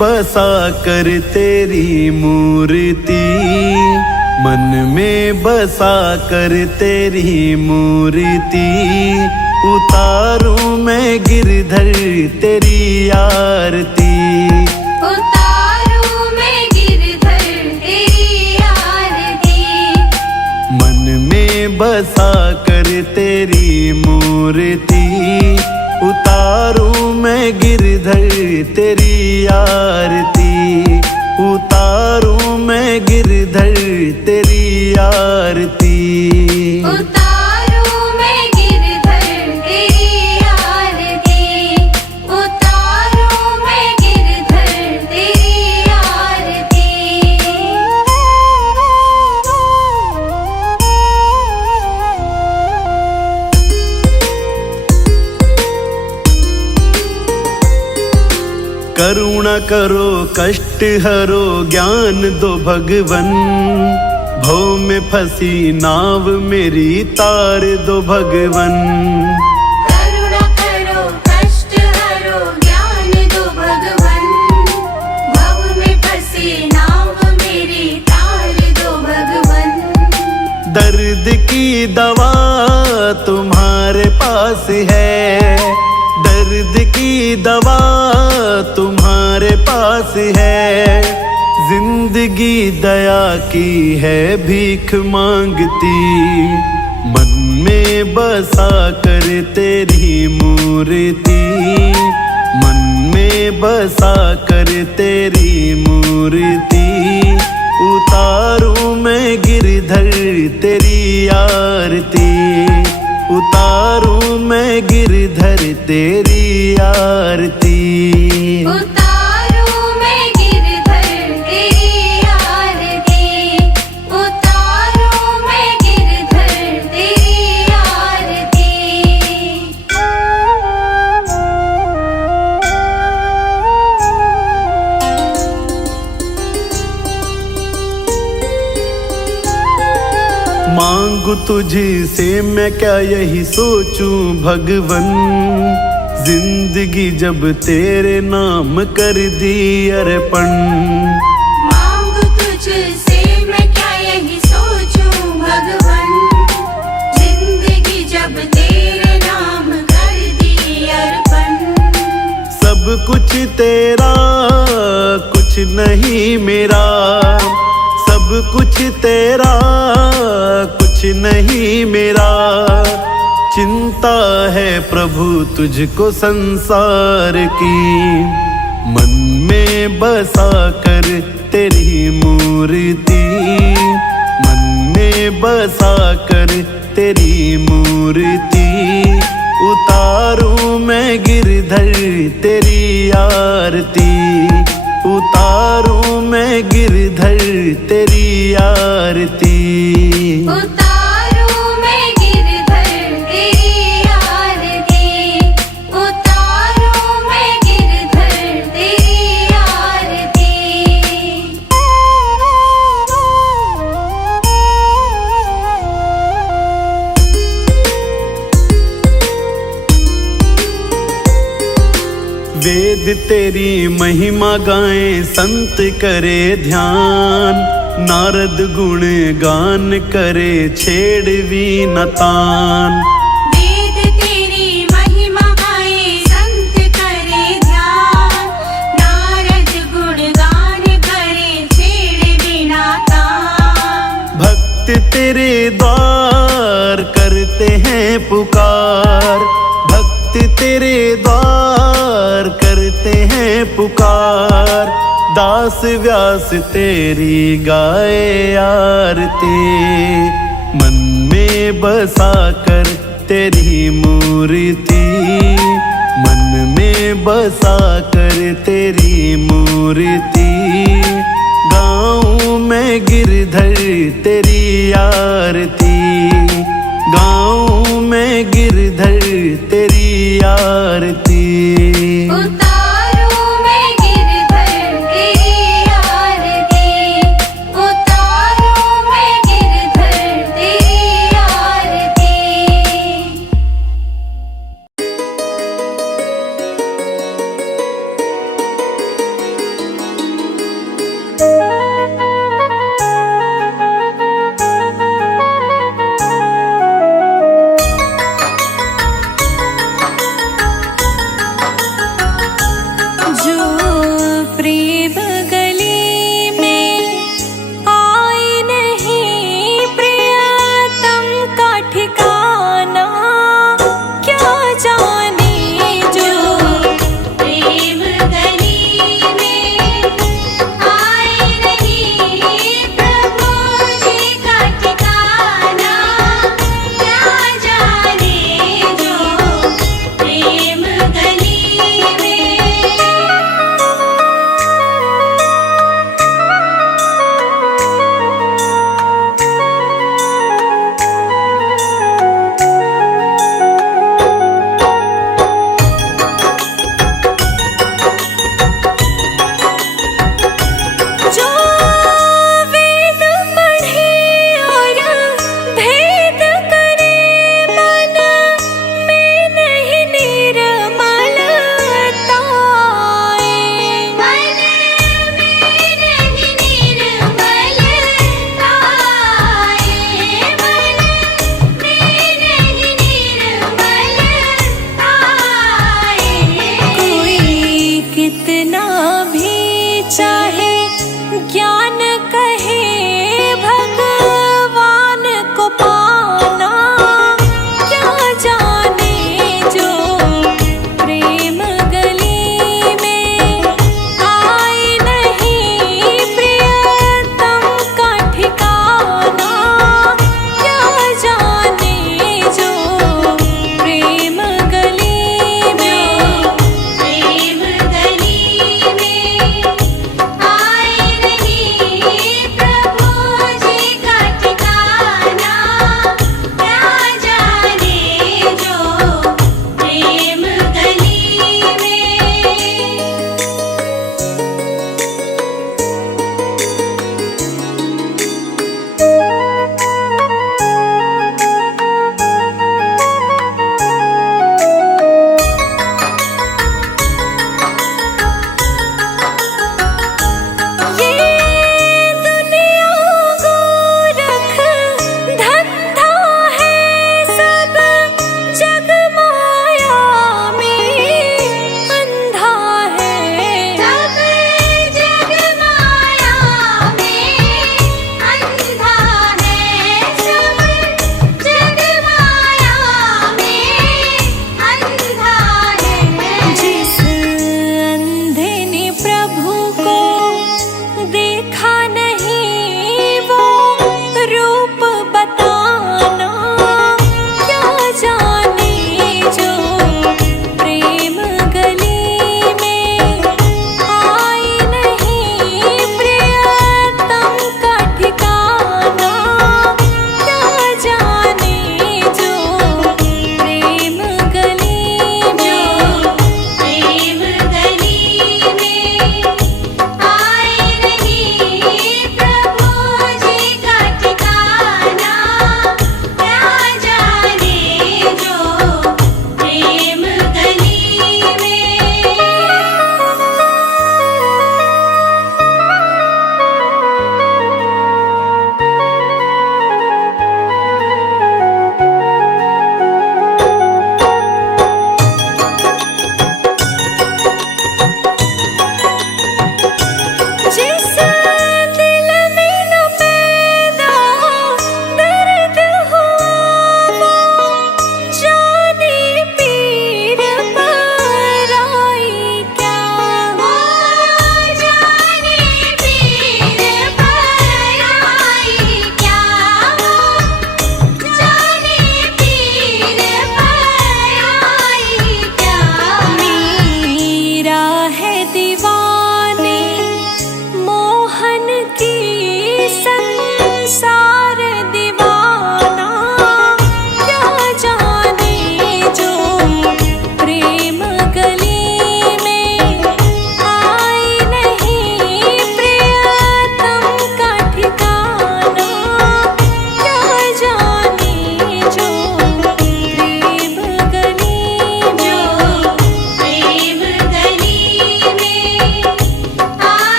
बसा कर तेरी मूर्ति, मन में बसा कर तेरी मूर्ति, उतारूं मैं गिरधर तेरी आरती, उतारूं मैं गिरधर तेरी आरती। मन में बसा कर तेरी मूर्ति, उतारूं मैं गिरधर तेरी आरती, उतारूं मैं गिरधर तेरी आरती, उतारूं मैं गिरधर तेरी आरती, उतारूं मैं गिरधर तेरी आरती। करुणा करो कष्ट हरो ज्ञान दो भगवन, भव में फंसी नाव मेरी तार दो भगवन, करुणा करो कष्ट हरो ज्ञान दो भगवन, भव में फंसी नाव मेरी तार दो भगवन। दर्द की दवा तुम्हारे पास है, दर्द की दवा तुम्हारे पास है, जिंदगी दया की है भीख मांगती, मन में बसा कर तेरी मूर्ति, मन में बसा कर तेरी मूर्ति, उतारूं मैं गिरधर तेरी आरती, उतारूं मैं गिरधर तेरी आरती, उतारूं मैं गिरधर तेरी आरती, उतारूं मैं गिरधर तेरी आरती। मांगू तुझसे मैं क्या यही सोचूं भगवन, जिंदगी जब तेरे नाम कर दी अर्पण, मांगू तुझसे मैं क्या यही सोचूं भगवन, जिंदगी जब तेरे नाम कर दी अर्पण। सब कुछ तेरा कुछ नहीं मेरा, सब कुछ तेरा कुछ नहीं मेरा, चिंता है प्रभु तुझको संसार की, मन में बसा कर तेरी मूर्ति, मन में बसा कर तेरी मूर्ति, उतारूं मैं गिरधर तेरी आरती, उतारूं मैं गिरधर तेरी आरती, उतारूं मैं गिरधर तेरी आरती, उतारूं मैं गिरधर तेरी आरती। वेद तेरी महिमा गाएं संत करे ध्यान, नारद गुण गान करे छेड़ वीणा तान, वेद तेरी महिमा गाए संत करे ध्यान, नारद गुण गान करे छेड़ वीणा तान। भक्त तेरे द्वार करते हैं पुकार, भक्त तेरे द्वार करते हैं पुकार, दास व्यास तेरी गाए आरती, मन में बसा कर तेरी मूर्ति, मन में बसा कर तेरी मूर्ति, गाऊं मैं गिरधर तेरी आरती, गाऊं मैं गिरधर तेरी आरती, उतारूं मैं गिरधर तेरी आरती, उतारूं मैं गिरधर तेरी आरती।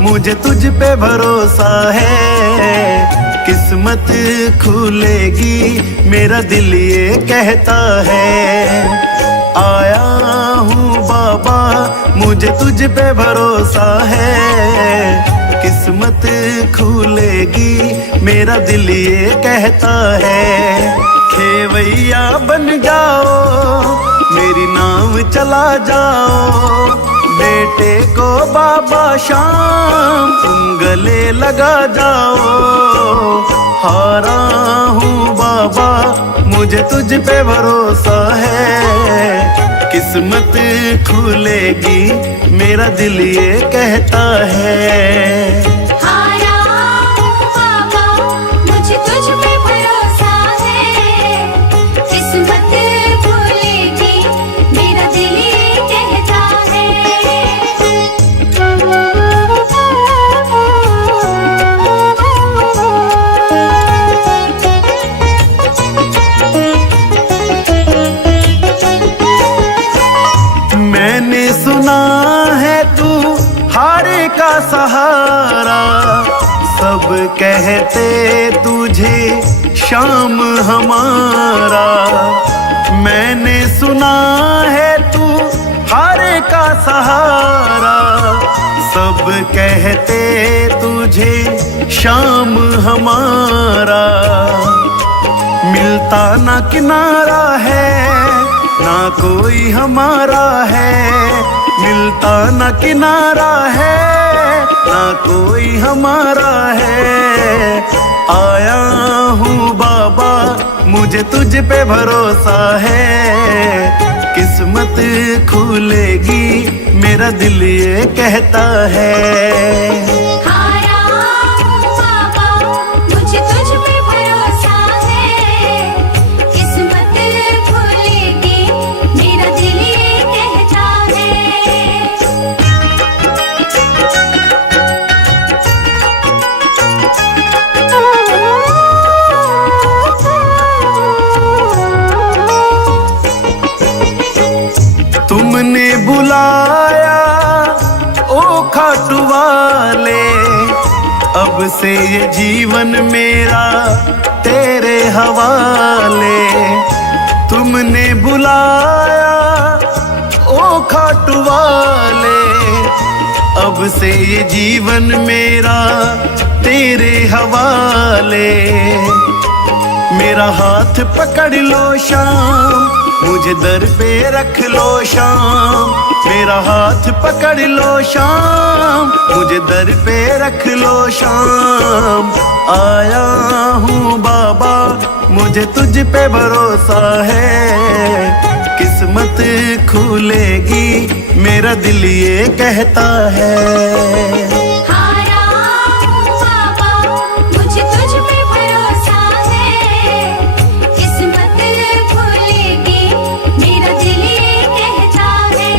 मुझे तुझ पे भरोसा है, किस्मत खुलेगी मेरा दिल ये कहता है। आया हूँ बाबा मुझे तुझ पे भरोसा है, किस्मत खुलेगी मेरा दिल ये कहता है। खेवैया बन जाओ मेरी नाव चला जाओ, बेटे को बाबा शाम तुम गले लगा जाओ। हारा हूँ बाबा मुझे तुझ पे भरोसा है, किस्मत खुलेगी मेरा दिल ये कहता है। कहते तुझे शाम हमारा, मैंने सुना है तू हारे का सहारा। सब कहते तुझे शाम हमारा, मिलता ना किनारा है ना कोई हमारा है, मिलता ना किनारा है ना कोई हमारा है। आया हूँ बाबा मुझे तुझ पे भरोसा है, किस्मत खुलेगी मेरा दिल ये कहता है। आया हूँ बाबा मुझे तुझ पे भरोसा है, किस्मत खुलेगी मेरा दिल ये कहता है। तुमने बुलाया ओ खाटू वाले, अब से ये जीवन मेरा तेरे हवाले। तुमने बुलाया ओ खाटू वाले, अब से ये जीवन मेरा तेरे हवाले। मेरा हाथ पकड़ लो शाम मुझे दर पे रख लो शाम, मेरा हाथ पकड़ लो शाम मुझे दर पे रख लो शाम। आया हूँ बाबा मुझे तुझ पे भरोसा है, किस्मत खुलेगी मेरा दिल ये कहता है। आया हूँ बाबा मुझे तुझ पे भरोसा है, किस्मत खुलेगी मेरा दिल ये कहता है।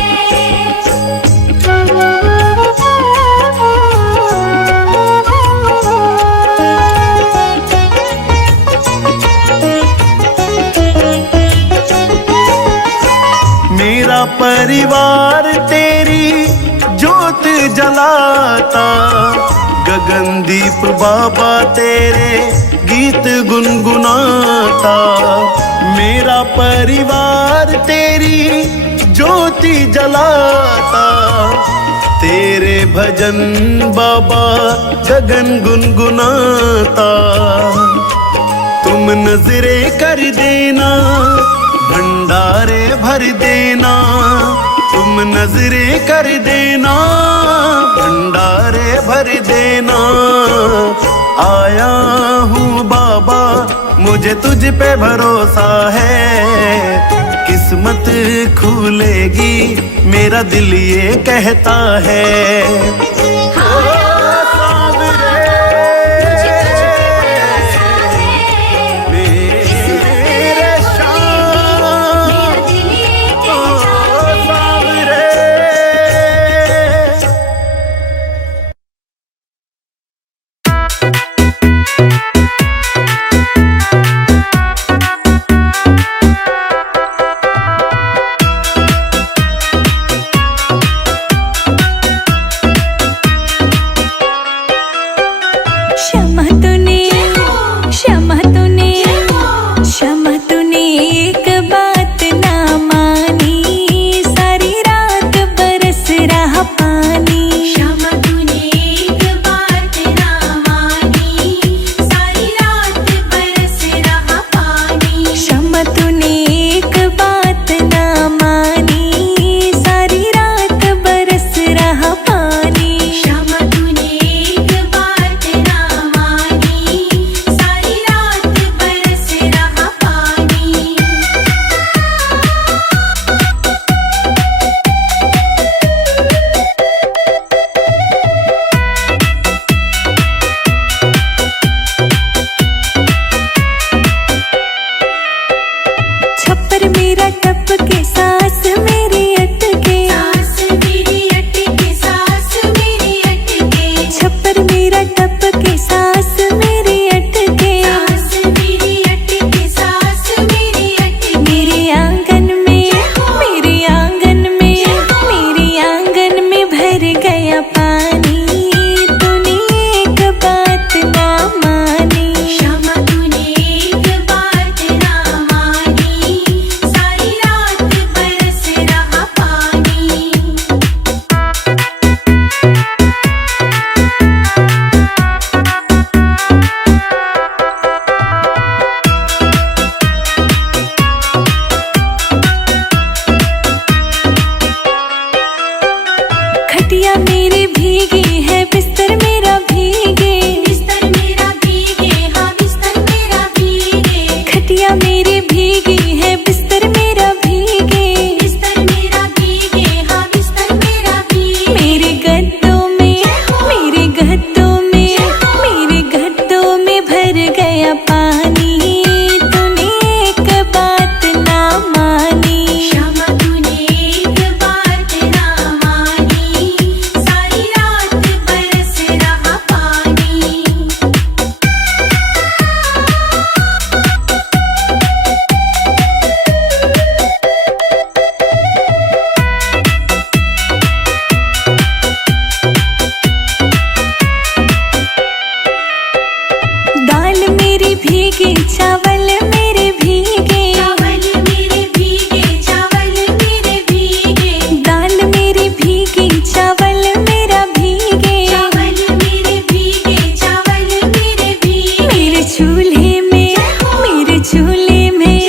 मेरा परिवार तेरी जोत जलाता, गगनदीप बाबा तेरे गीत गुनगुनाता। मेरा परिवार तेरी ज्योति जलाता, तेरे भजन बाबा गगन गुनगुनाता। तुम नजरे कर देना भंडारे भर देना, तुम नजरे कर देना भंडारे भर देना। आया हूँ बाबा मुझे तुझ पे भरोसा है, किस्मत खुलेगी मेरा दिल ये कहता है। खटिया मेरी भीगी है, बिस्तर मेरा भीगे, बिस्तर मेरा भीगे, हाँ बिस्तर मेरा भीगे, खटिया मेरी भीगी है, बिस्तर मेरा भीगे, बिस्तर मेरा भीगे, हाँ बिस्तर मेरा भीगे। मेरे गद्दों में, मेरे गद्दों में, मेरे गद्दों में भर गया पानी, तूने एक बात ना मानी। श्यामा तूने एक बात ना मानी, सारी रात बरस रहा पानी। दाल मेरी भीगी, चावल मेरे भीगे, चावल मेरे भीगे, चावल मेरे भीगे, दाल मेरी भीगी, चावल मेरा भीगे, चावल मेरे भीगे, चावल मेरे भीगे। मेरे चूल्हे में, मेरे चूल्हे में,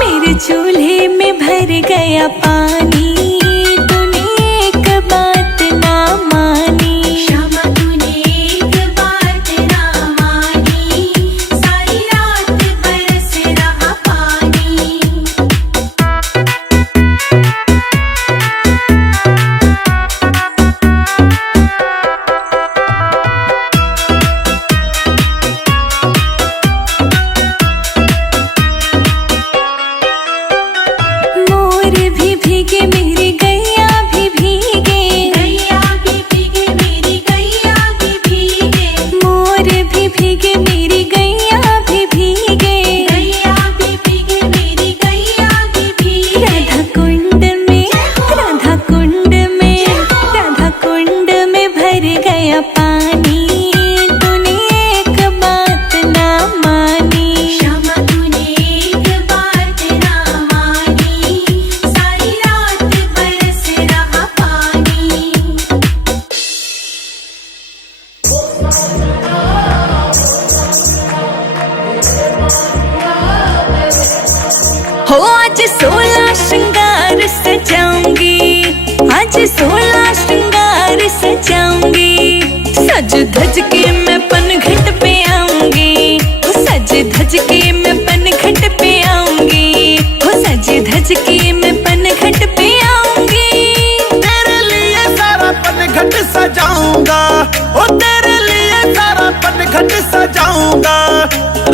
मेरे चूल्हे में भर गया पानी, तूने एक बात ना मानी। श्यामा तूने एक बात ना मानी, सारी रात बरस रहा पानी। मोर भी भीगे, मेरी गैया भी भीगे, गैया भी भीगे, मेरी गैया भी भीगे, मोर भी भीगे, मेरी गैया भी भीगे, गैया भी भीगे, मेरी गैया भी भीगे। राधा कुंड में, राधा कुंड में, राधा कुंड में भर गया पानी, तूने एक बात ना मानी। श्यामा तूने एक बात ना मानी, सारी रात बरस रहा पानी। हो आज 16 श्रृंगार सजाऊंगी, आज 16 श्रृंगार सजाऊंगी, सज धज के मैं पनघट पे आऊंगी, हो सज धज के मैं पनघट पे आऊंगी, हो सज धज के मैं पनघट पे आऊंगी। तेरे लिए सारा पनघट सजाऊंगा, ओ तेरे लिए सारा पनघट सजाऊंगा,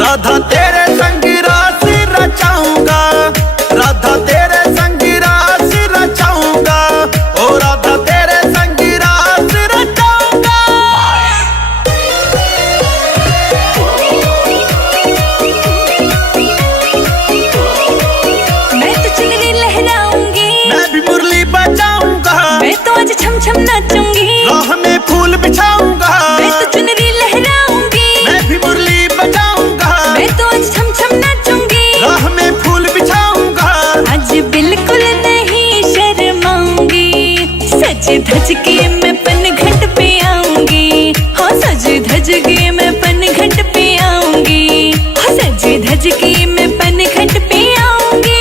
राधा तेरे संग रास रचाऊंगा, राधा तेरे संग रास रचाऊंगा, ओ राधा तेरे संग रास रचाऊंगा। मैं तो चुनरी लहराऊंगी, मैं भी मुरली बजाऊंगा, मैं तो आज छम छम नाचूंगी, राह में फूल बिछाऊंगा, मैं तो चुनरी लहराऊंगी, मैं भी मुरली बजाऊंगा, मैं तो आज छम छम नाचूंगी, राह में फूल बिछाऊंगा। आज बिल्कुल नहीं शर्माऊंगी, सज धज के मैं पनघट पे आऊंगी, हो सज धज के मैं पनघट पे आऊंगी, हो सज धज के मैं पनघट पे आऊंगी।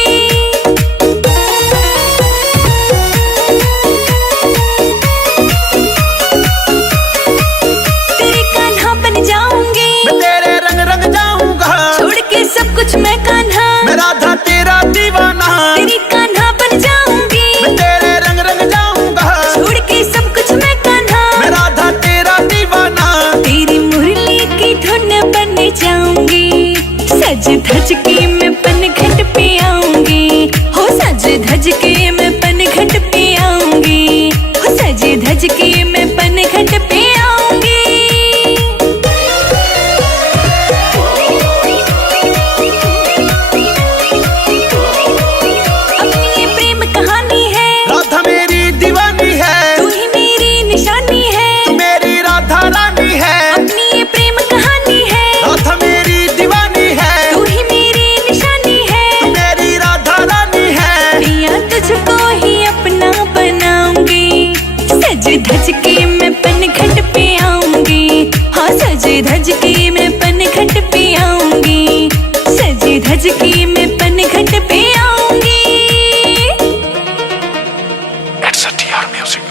तेरे कान्हा बन जाऊंगी, मैं तेरे रंग रंग जाऊंगा, छोड़ के सब कुछ मैं कान्हा, मैं राधा तेरा दीवाना, तेरी कान्हा बन जाऊंगी, मैं तेरे रंग रंग जाऊंगा, छोड़ के सब कुछ मैं कान्हा, मैं राधा तेरा दीवाना, तेरी मुरली की धुन बन जाऊंगी, सज धज के मैं पनघट पे आऊंगी, हो सज धज के मैं पनघट पे आऊंगी, हो सज धज के मैं पनघट पे आऊंगी। अपनी ये प्रेम कहानी है, राधा मेरी दीवानी है, तू ही मेरी निशानी है, तू मेरी राधा रानी है, अपनी ये प्रेम कहानी है, राधा मेरी दीवानी है, तू ही मेरी निशानी है, तू मेरी राधा रानी है। पिया तुझको ही अपना बनाऊंगी, सज धज के मैं पनघट पे आऊंगी, हाँ सज धज के मैं पनघट पे आऊंगी, सज धज के मैं पनघट पे आऊंगी। It's a TR Music.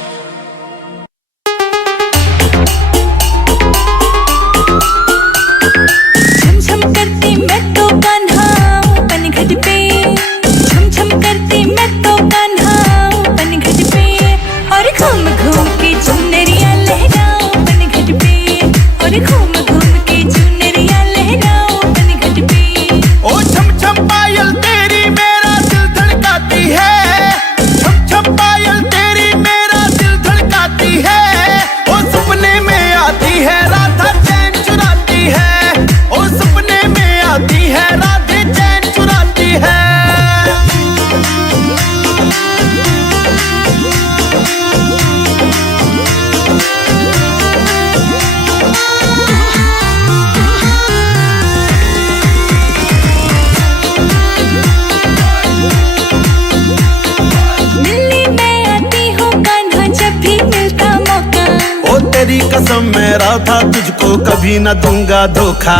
कसम मैं राधा तुझको कभी न दूंगा धोखा।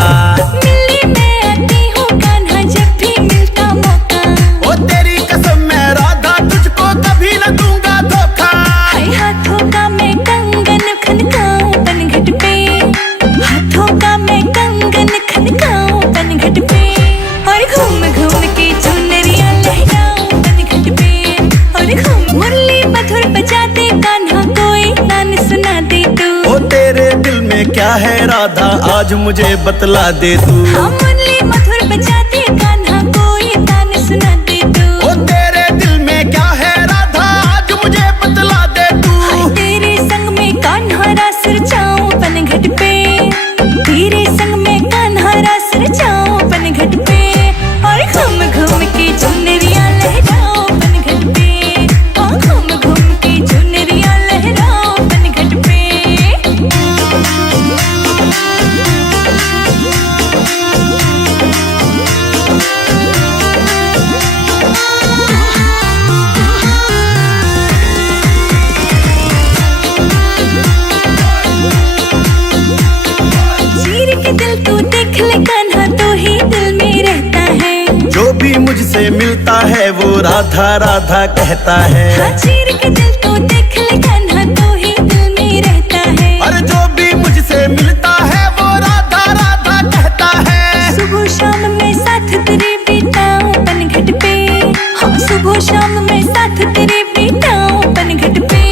मिलने मैं आती हूँ कान्हा जब भी मिलता मौका। ओ तेरी कसम मैं राधा तुझको कभी न दूंगा धोखा। हाय हाथों का मैं कंगन खनकाऊं पनघट पे, हाथों का मैं कंगन खनकाऊं पनघट पे, और घूम घूम के चुनरिया लहराऊं पनघट पे, और घूम मुरली मधुर बजाते कान्हा कोई तान सुना दे तू। ओ तेरे दिल में क्या है राधा आज मुझे बतला दे तू। हाँ मुरली मधुर बजाते कान्हा कोई तान सुना दे तू। ओ तेरे दिल में क्या है राधा आज मुझे बतला दे तू। हाय तेरे संग में कान्हा रास रचाऊं पनघट पे, तेरे संग में कान्हा रास रचाऊं पनघट पे, और घूम घूम के चुनरिया लहराऊं पनघट पे, हाँ घूम घूम के चुनरिया लहराऊं पनघट पे। चीर के दिल तू देख ले कान्हा तो ही दिल में रहता है। जो भी मुझसे मिलता है वो राधा राधा कहता है। हाँ चीर के दिल तू देख ले कान्हा तो ही दिल में रहता है। अरे जो भी मुझसे मिलता है वो राधा राधा कहता है। सुबह शाम में साथ तेरे बिताऊं पनघट पे, हाँ सुबह शाम में साथ तेरे बिताऊं पनघट पे,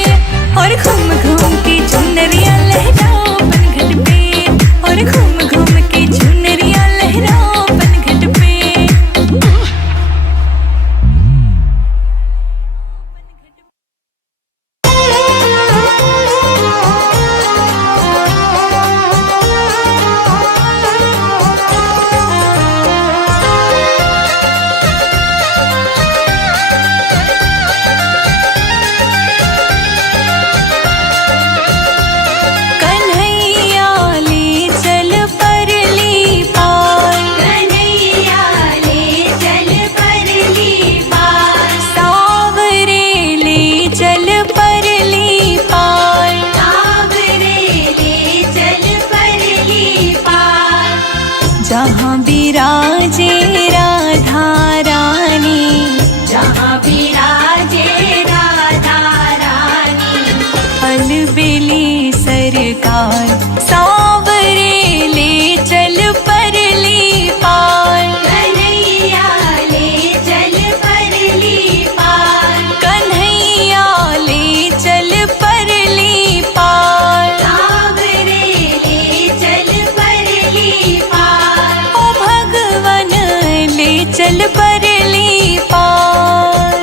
और घूम घूम के चुनरिया लहराऊं पनघट पे, और घूम घूम के चुनरिया लहराऊं पनघट पे। कन्हैया ले चल परली पार, कन्हैया ले चल परली पार, सावरे ले चल परली पार, सावरे ले चल परली पार, जहाँ बिराजे राधा रानी, जहाँ विराजे राधा रानी, अलबेली सरकार, सावरे ले चल परली पार, कन्हैया ले चल परली पार, कन्हैया ले चल परली पार, सावरे ले चल परली पार, ओ भगवन ले चल परली पार।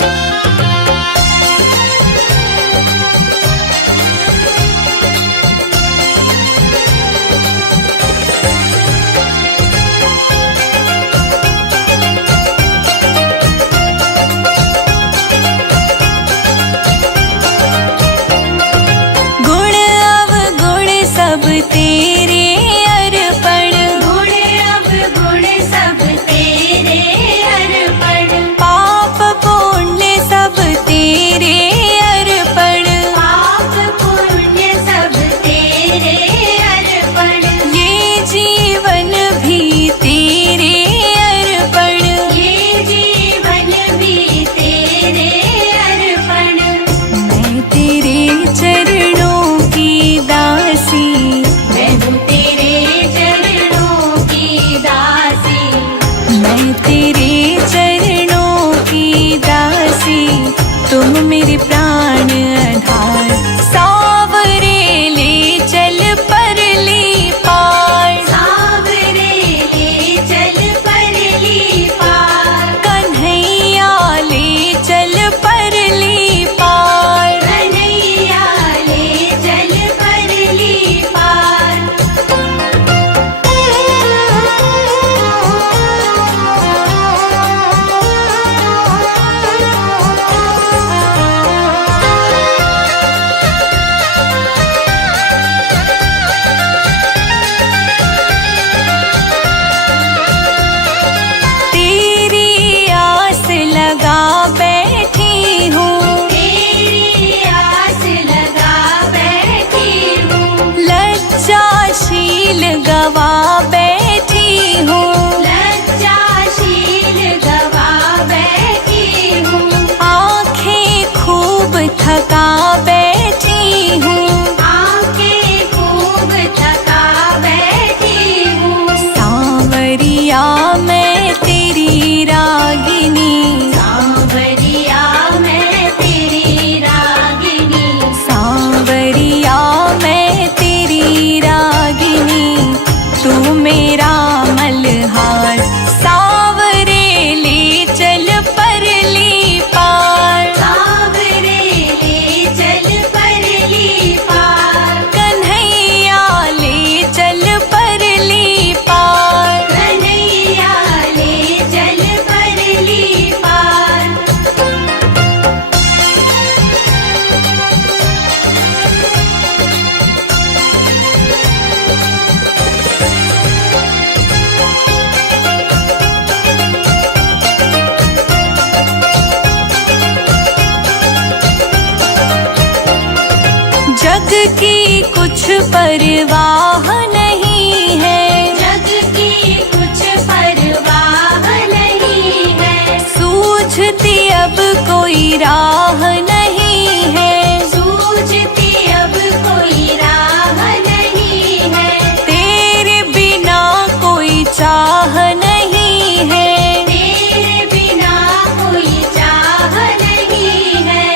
जग की कुछ परवाह नहीं है, जग की कुछ परवाह नहीं है, सूझती अब कोई राह नहीं है, सूझती अब कोई राह नहीं है, तेरे बिना कोई चाह नहीं है, तेरे बिना कोई चाह नहीं है।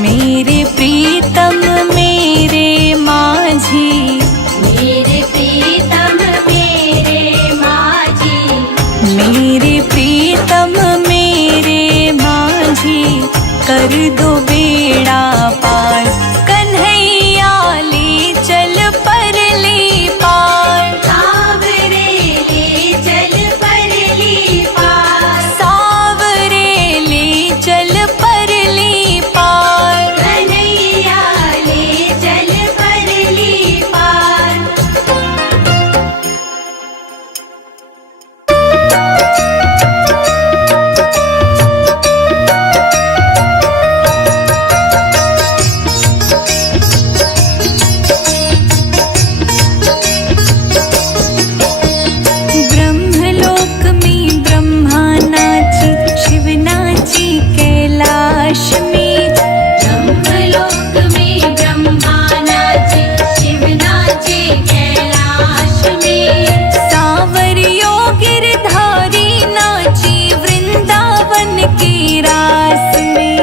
मेरे प्रीतम मेरे माझी, मेरे प्रीतम मेरे माझी, मेरे प्रीतम मेरे माझी, कर दो बेड़ा पार, कन्हैया ले चल परली पार, सावरे ले चल परली पार, सावरे ले चल परली पार। कन्हैया ले चल परली पार। ब्रह्मलोक में ब्रह्मा नाची, शिव नाची कैलाश में, ब्रह्मलोक में ब्रह्मा नाचे, शिव नाचे कैलाश में, सावरियो गिरधारी नाची वृंदावन के रास में,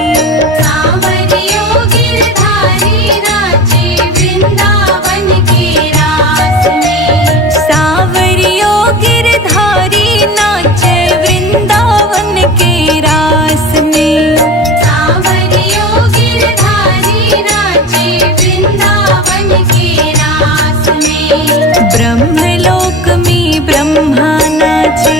सावरियो गिरधारी नाचे वृंदावन के रास में, सावरियो गिरधारी नाचे वृंदावन के रास में, सावरियो गिरधारी नाचे वृंदावन के रास में, ब्रह्मलोक में ब्रह्मा नाचे,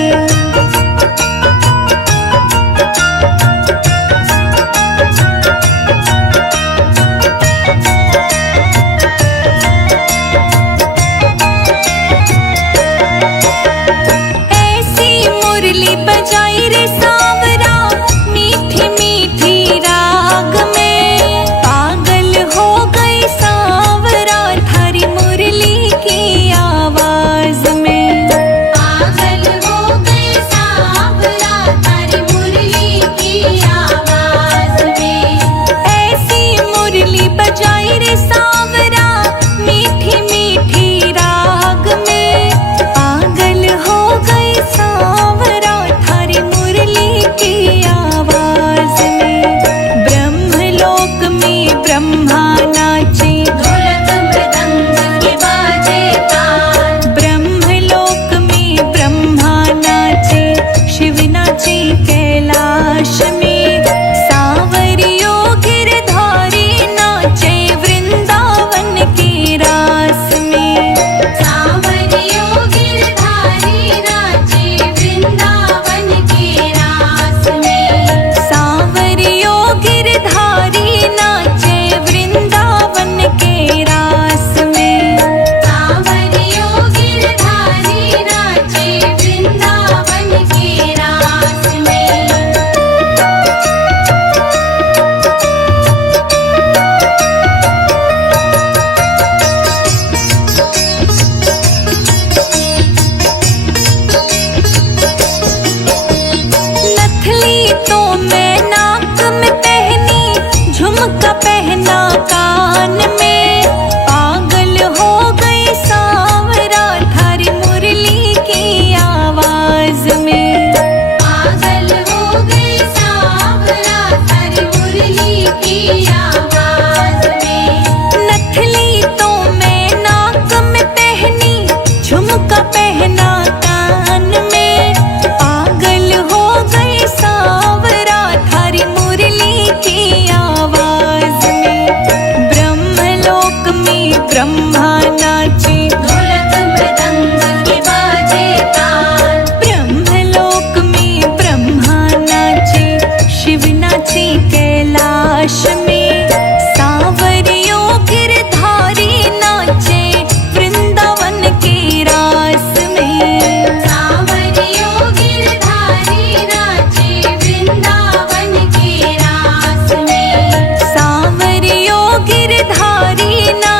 ऐसी मुरली बजाई रे सांवरा, मीठी मीठी राग में, पागल हो गई सांवरा थारी मुरली की आवाज में, पागल हो गई सांवरा थारी मुरली की आवाज में, ऐसी मुरली बजाई रे सांवरा, मीठी मीठी राग में, पागल हो गई सांवरा थारी मुरली की आवाज में, ब्रह्मलोक में ब्रह्मा नाचे, ढोलक मृदंग के बाजे ताल, ब्रह्मलोक में ब्रह्मा नाचे, शिव नाचे कैलाश में, सावरियो गिरधारी नाचे वृंदावन के रास में, सावरियो गिरधारी नाचे वृंदावन के रास में, सावरियो गिरधारी नाचे वृंदावन के रास में, सावरियो गिरधारी नाचे वृंदावन के रास में। नथली तो मैं नाक में पहनी, झुमका पहना कान में, पागल हो गई सांवरा थारी मुरली की आवाज में, पागल हो गई सांवरा थारी मुरली की आवाज में, नथली तो मैं नाक में पहनी, झुमका पहना कान में, पागल हो गई सांवरा थारी मुरली की आवाज में, ब्रह्मलोक में ब्रह्मा नाचे, ढोलक मृदंग के बाजे ताल, ब्रह्मलोक में ब्रह्मा नाचे, शिव नाचे कैलाश में, सावरियो गिरधारी नाचे वृंदावन के रास में, सावरियो गिरधारी नाचे वृंदावन के रास में, सावरियो गिरधारी नाचे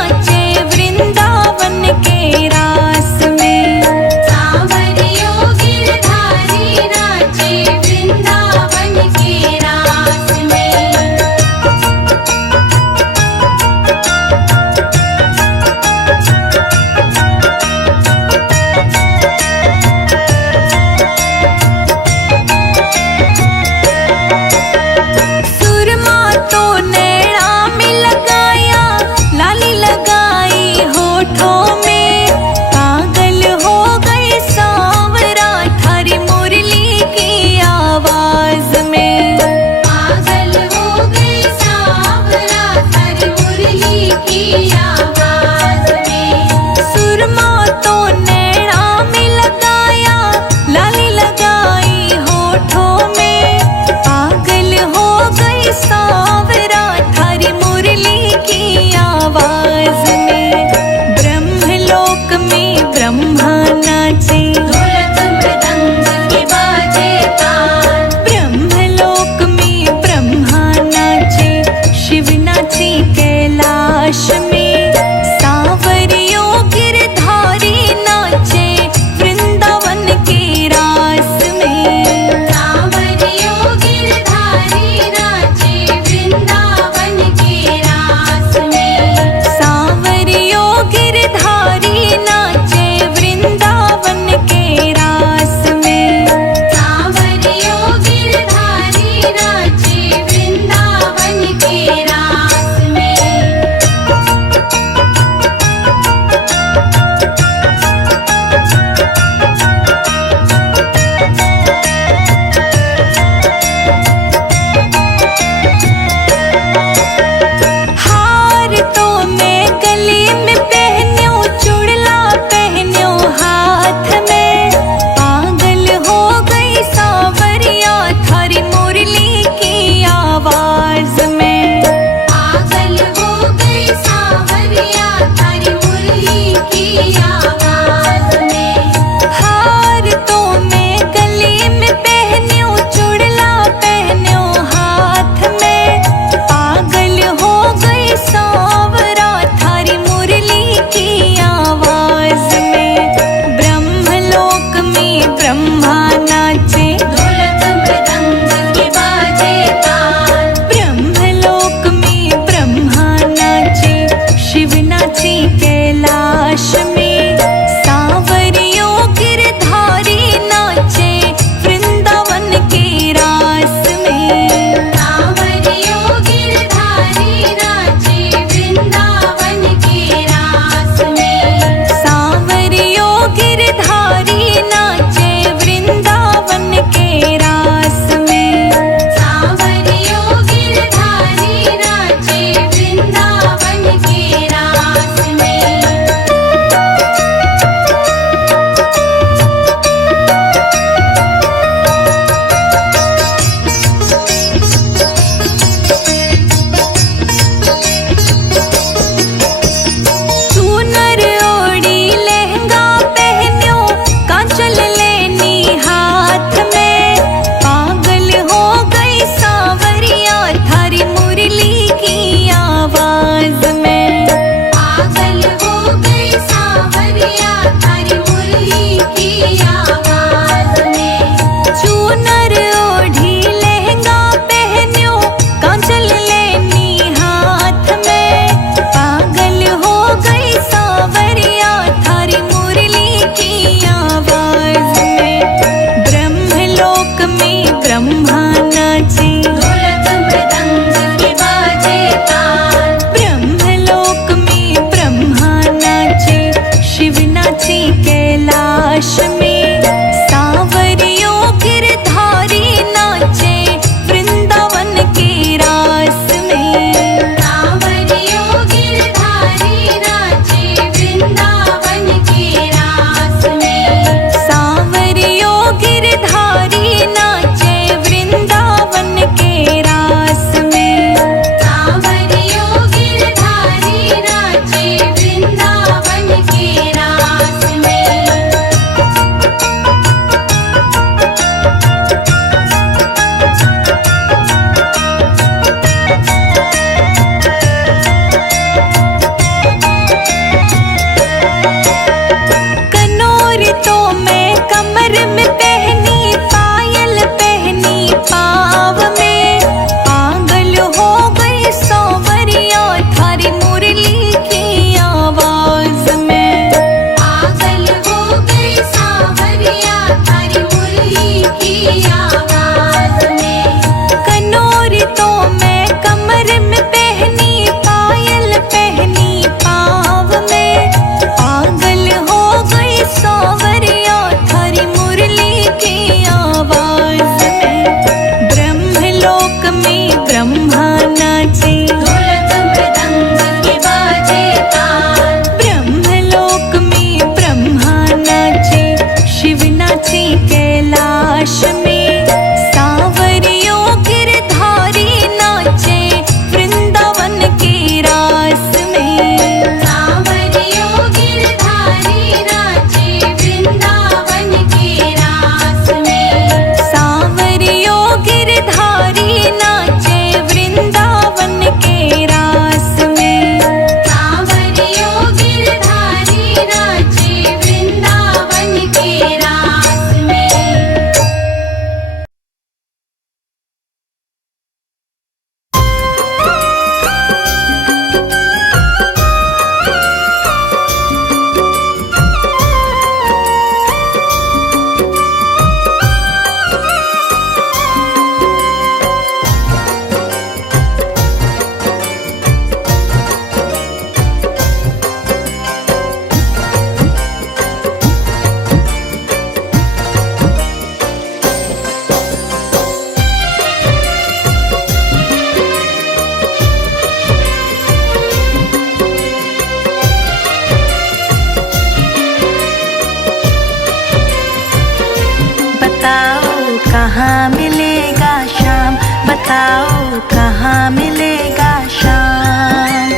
कहाँ मिलेगा शाम।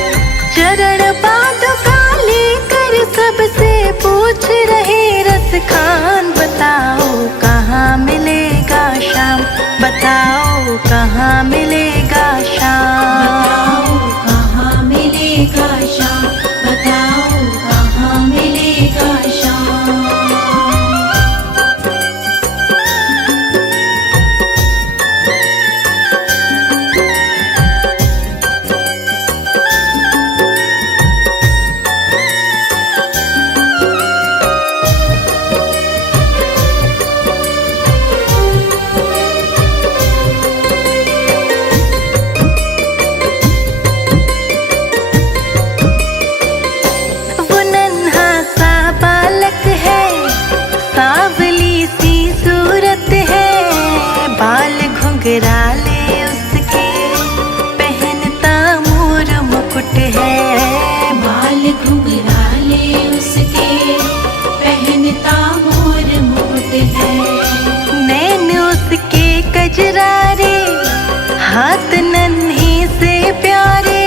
चरण पादुका लेकर सबसे पूछ रहे रस खान, बताओ कहाँ मिलेगा शाम, बताओ कहाँ मिलेगा शाम। बताओ कहाँ मिलेगा शाम, बताओ कहाँ मिलेगा शाम। वो नन्हा सा बालक है, सांवली सी सूरत है, बाल घुंघराले उसके, पहनता मोर मुकुट है। बाल घुंघराले उसके, पहनता मोर मुकुट है। नैन उसके कजरारे, हाथ नन्हे से प्यारे,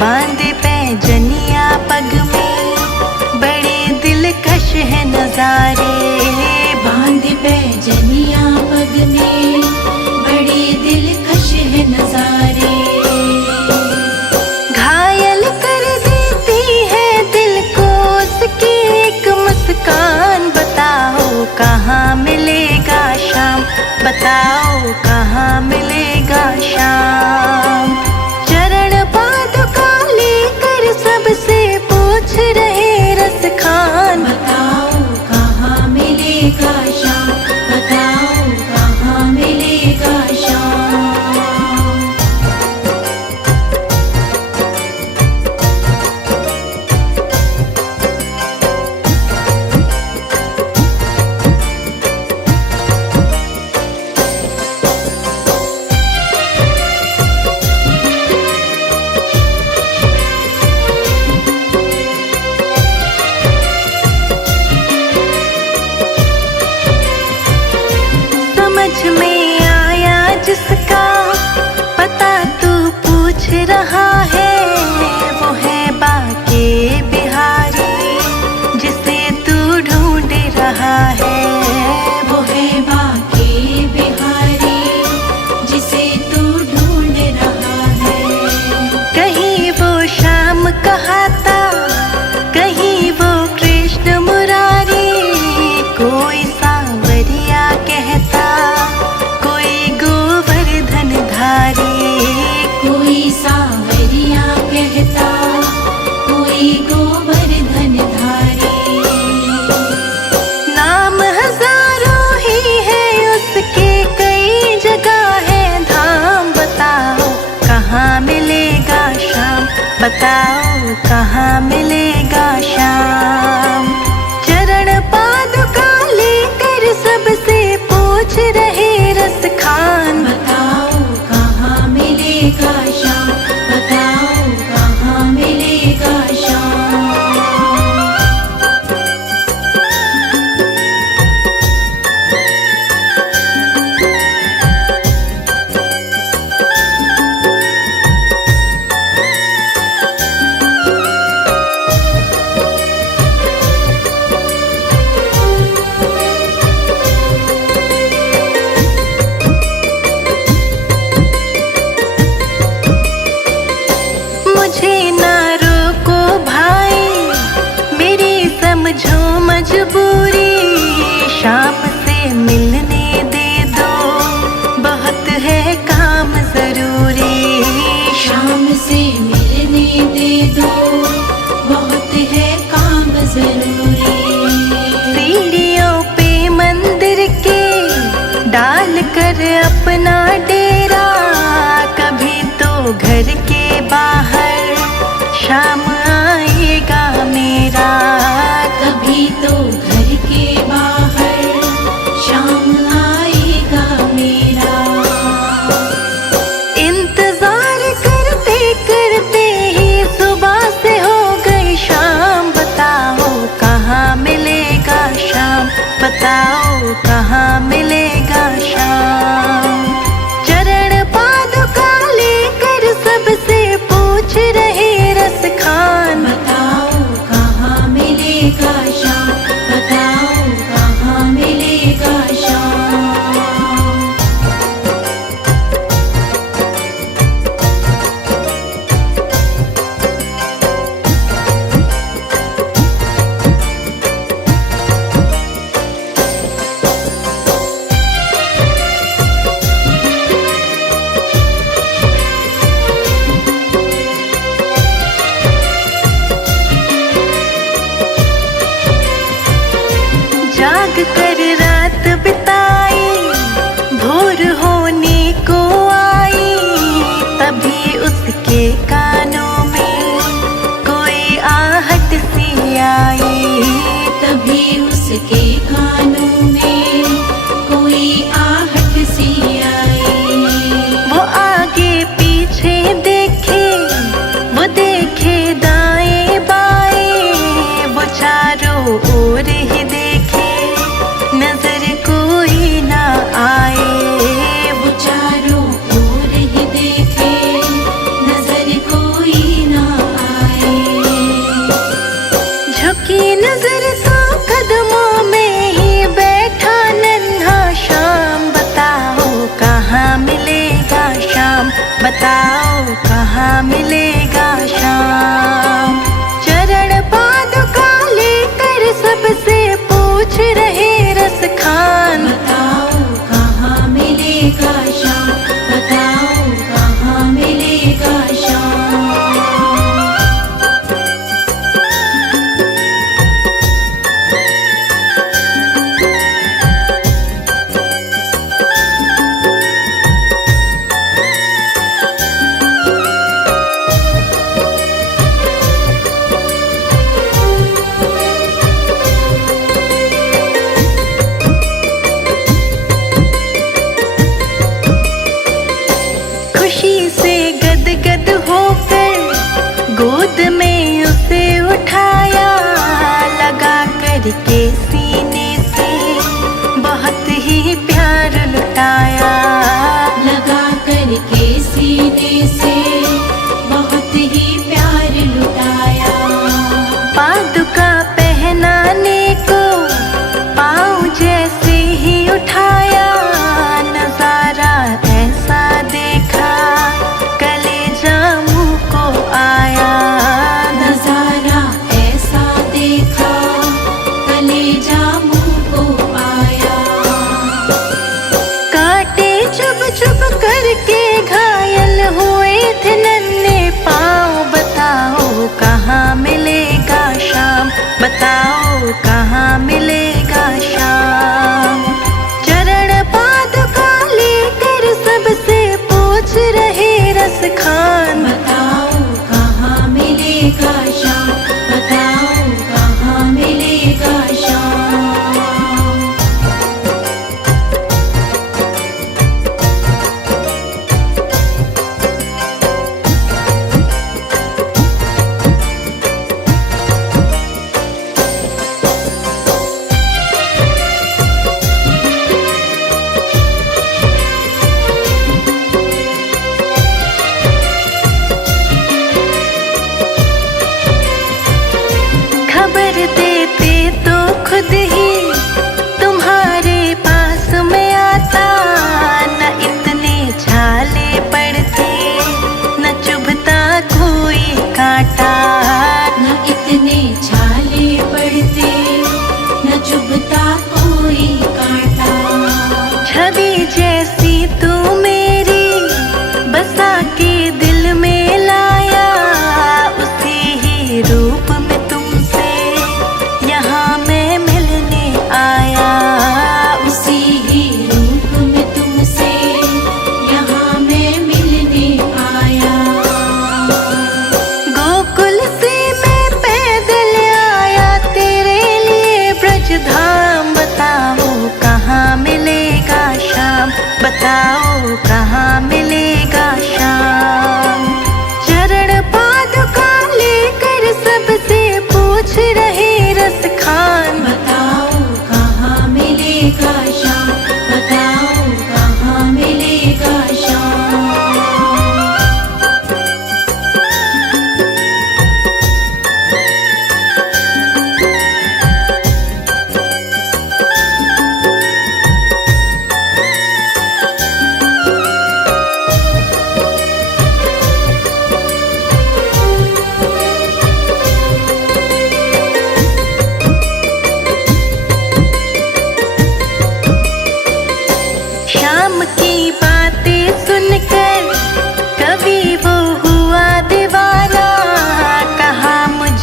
बांधे पैजनिया पग में, बड़े दिलकश है नजारे। बांध पैजनिया पग में, बड़े दिलकश है नजारे। घायल कर देती है दिल को उसकी एक मुस्कान, बताओ कहाँ मिलेगा शाम, बताओ कहाँ मिलेगा शाम। चरण पादुका लेकर सबसे पूछ रहे रस खान, बताओ कहाँ मिलेगा शाम, बताओ कहाँ मिलेगा शाम। समझ में आया जिसका पता तू पूछ रहा है, वो है बाके बिहारी जिसे तू ढूंढ रहा है। वो है बाके बिहारी जिसे तू ढूंढ रहा है। कहीं वो श्याम कहाता, कहीं वो कृष्ण मुरारी, कोई सांवरिया कहता, कोई गोवर्धन धारी। कोई सांवरिया कहता, कोई गोवर्धन धारी। नाम हजारों ही है उसके, कई जगह है धाम, बताओ कहाँ मिलेगा शाम, बताओ कहाँ मिलेगा शाम। चरण पादुका लेकर सबसे पूछ रहे रस खान, बताओ कहाँ मिलेगा शाम, बताओ कहाँ मिलेगा शाम। जाग कर रात बिताई, भोर होने को आई, तभी उसके कानों में कोई आहट सी आई, तभी उसके कानों में कोई आहट सी आई। वो आगे पीछे देखे, वो देखे दाएं बाएं, वो चारों ओर ही देखे, नजर कोई ना आए, वो चारों ओर ही देखे, नजर कोई ना आए। झुकी नजर तो कदमों में ही बैठा नन्हा शाम, बताओ कहाँ मिलेगा शाम, बताओ कहाँ मिलेगा शाम। चरण पादुका लेकर सबसे पूछ रहे रस खान, बताओ कहाँ मिलेगा शाम, बताओ कहाँ मिलेगा शाम। खुशी से गदगद होकर गोद में उसे उठाया, लगा करके सीने से बहुत ही प्यार लुटाया, लगा करके सीने से बहुत ही प्यार लुटाया। पादुका पहनाने को पाँव जैसे ही उठाया, नजारा ऐसा देखा कलेजा मुँह को आया, नजारा ऐसा देखा कलेजा मुँह को आया। कांटे चुभ चुभ करके घायल हुए थे नन्हे पाँव, बताओ कहाँ मिलेगा शाम, बताओ कहाँ मिलेगा शाम। चरण पादुका लेकर सबसे पूछ रहे रस खान, बताओ कहाँ मिलेगा शाम, बताओ कहाँ मिलेगा शाम। खबर देते तो खुद ही तुम्हारे पास में आता, न इतने छाले पड़ते, न चुभता कोई कांटा, न इतने छाले पड़ते, न चुभता कोई कांटा। छवि जैसी तू मेरी बसा के दिल में लाया, उसी ही रूप में तुमसे यहाँ मैं मिलने आया, उसी ही रूप में तुमसे यहाँ मैं मिलने आया। गोकुल से मैं पैदल आया तेरे लिए ब्रज धाम, बताओ कहाँ मिलेगा शाम, बताओ कहाँ मिलेगा शाम। चरण पादुका लेकर सबसे पूछ रहे रस खान, बताओ कहाँ मिलेगा शाम, बताओ कहाँ मिलेगा शाम।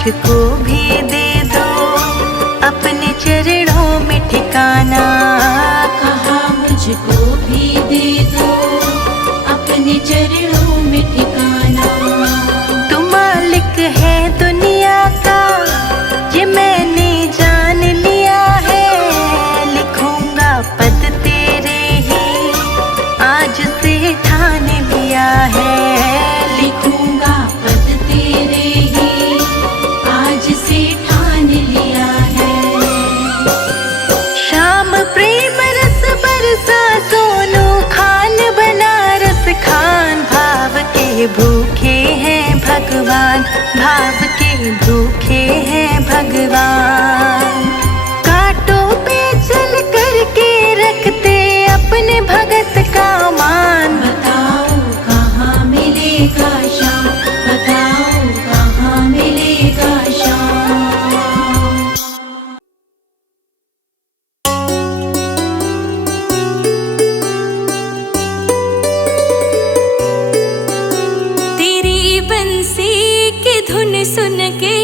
मुझको भी दे दो अपने चरणों में के भूखे हैं भगवान, भाव के भूखे हैं भगवान। कांटों पे चल करके रखते अपने भगत का मान। बताओ कहाँ मिलेगा श्याम, बताओ कहाँ मिलेगा श्याम। तेरी बंसी की धुन सुन के,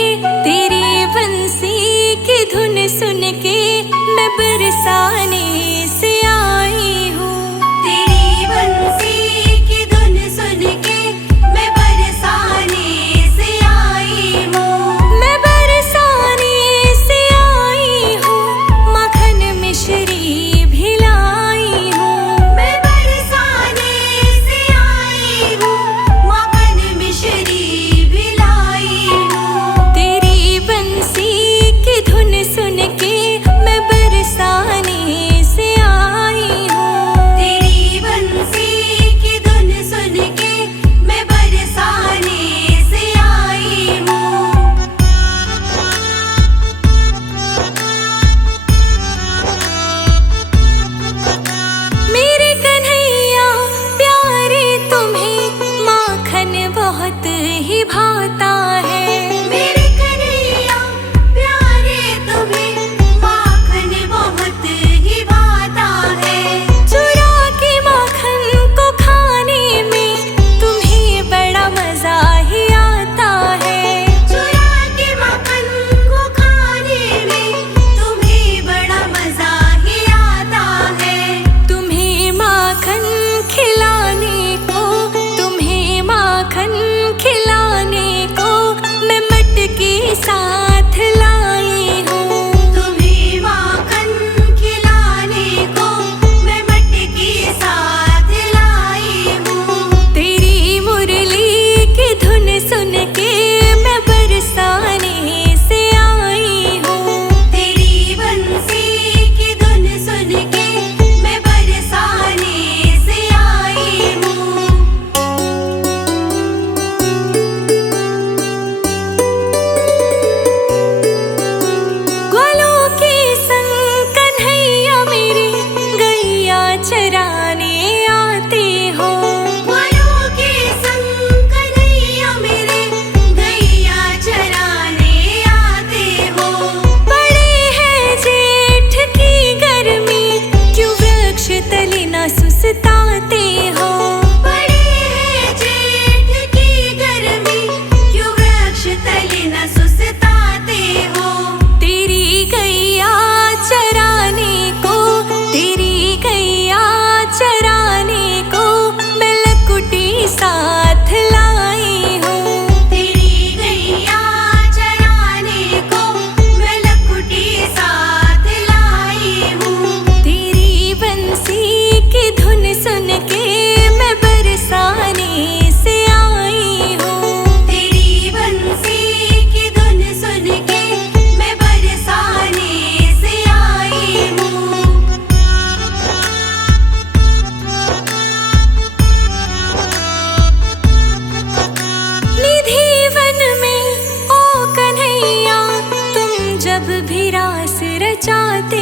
तेरी बंसी की धुन सुन के मैं बरसाने से आई हूँ। तेरी बंसी की धुन सुन के मैं बरसाने से आई हूँ। मैं बरसाने से आई हूँ, माखन मिश्री भी लाई हूँ। मैं बरसाने से आई हूँ, माखन मिश्री भी लाई हूँ। तेरी बंसी की धुन सुन के मैं बरसाने से आई हूँ। तेरी बंसी की धुन सुन के मैं बरसाने से आई हूँ। मेरे कन्हैया प्यारे तुम्हें माखन बहुत ही भाता है। मेरे कन्हैया प्यारे तुम्हें माखन बहुत ही भाता है। चुरा के माखन को खाने में तुम्हें बड़ा मजा ही आता है। चुरा के माखन को खाने में तुम्हें बड़ा मजा ही आता है। तुम्हें माखन खिलाने को, तुम्हें माखन खिलाने को मैं मटके साथ लाई हूँ। तुम्हें माखन खिलाने को मैं मटके साथ लाई हूँ। तेरी मुरली की धुन सुन के मैं बरसाने से आई हूँ। तेरी बंसी की धुन सुन के मैं बरसाने से आई हूँ। ग्वालों के संग कन्हैया मेरे गैया चराने आते हो। ग्वालों के संग कन्हैया मेरे गैया चराने आते हो। बड़े हैं जेठ की गर्मी, क्यों वृक्ष तले न सुस्ताते हो। बड़े हैं जेठ की गर्मी, क्यों वृक्ष तले न सुस्ताते हो। तेरी गैया चराने को, तेरी गैया चराने को मैं लकुटी साथ लाई हूँ। तेरी गैया चराने को मैं लकुटी साथ लाई हूँ। तेरी बंसी की धुन सुन के मैं बरसाने से आई हूँ। तेरी बंसी की धुन सुन के मैं बरसाने से आई हूँ। निधि वन में ओ कन्हैया, तुम जब भी रास रचाते